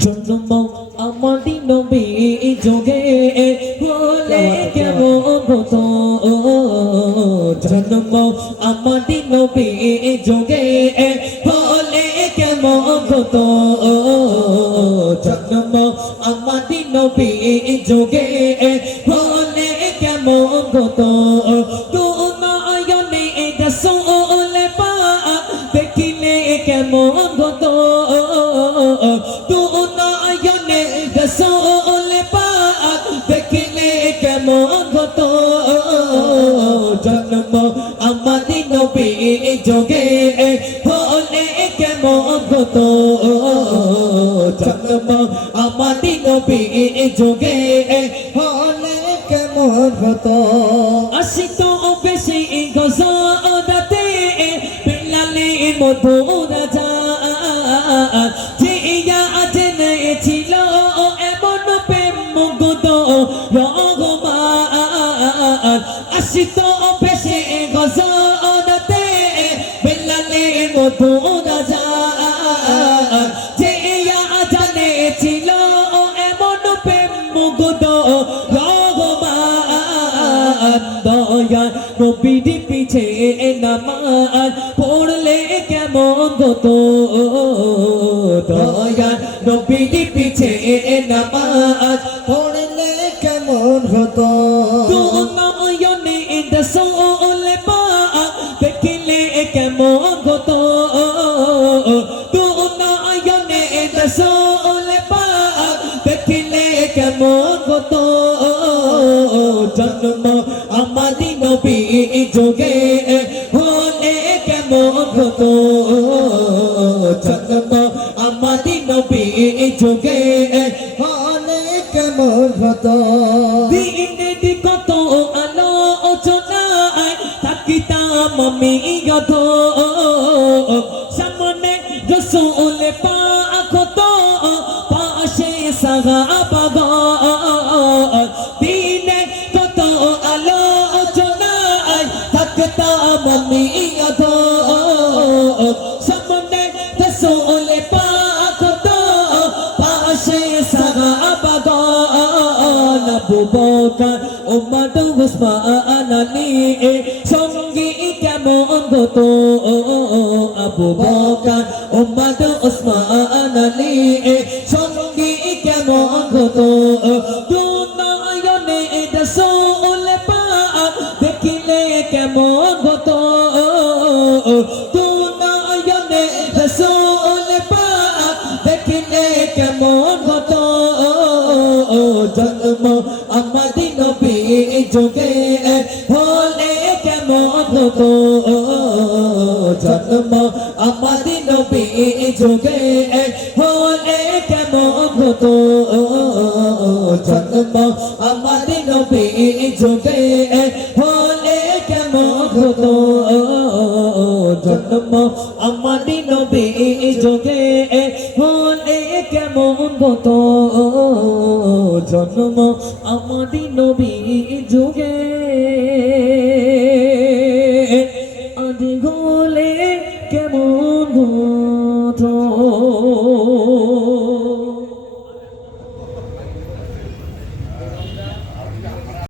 জন্ম আমাদি নবী যোগে হলে কেমন হতো জন্ম আমাদি নবী যোগে হলে কেমন হতো জন্ম আমাদি নবী যোগে হলে কেমন হতো তো নয়নে রাসূল পাক দেখিলে কেমন হতো তো নয়নে রাসূল পাক দেখিলে কেমন হতো জন্ম আমাদি নবী যোগে হলে কেমন হতো জন্ম আমাদি নবী যোগে হলে কেমন হতো আসিত বেশি গজরাতে বিলালে মধুর রাজা জিয়া জেনে ছিল এমন প্রেম মুগ্ধ রহমান আসিত বেশি গজরাতে বিলালে মধুর রাজা জিয়া জেনে ছিল এমন প্রেম মুগ্ধ দয়া নবীর পিছে নামাজ পড়লে কেমন হতো দয়া নবীর পিছে নামাজ পড়লে কেমন হতো তো নয়নে রাসূল পাক দেখিলে কেমন হতো তো নয়নে রাসূল পাক দেখিলে কেমন হতো জন্ম আমাদি নবী যোগে হলে কেমন হতো জন্ম আমাদি নবী যোগে হলে কেমন হতো দিনের কত আলোচনায় থাকিতাম আমি যত সামনে রাসূল পাক হতো পাশে সাহাবা দিনের কত আলোচনায় থাকতাম আমি যত সামনে রাসূল পাক হতো পাশে সাহাবা আবু বকর ওমর উসমান আলী সঙ্গী কেমন হতো আবু বকর ওমর উসমান আলী সঙ্গী কেমন হতো দুনয়নে রাসূল পাক দেখিলে কেমন হতো দুনয়নে রাসূল পাক দেখিলে কেমন হতো জন্ম আমাদি নবী যোগে হলে কেমন হতো জন্ম আমাদি নবী যোগে হলে কেমন হতো জন্ম আমাদি নবী যোগে হলে কেমন হতো জন্ম আমাদি নবী যোগে হলে কেমন হতো জন্ম আমাদি নবী যোগে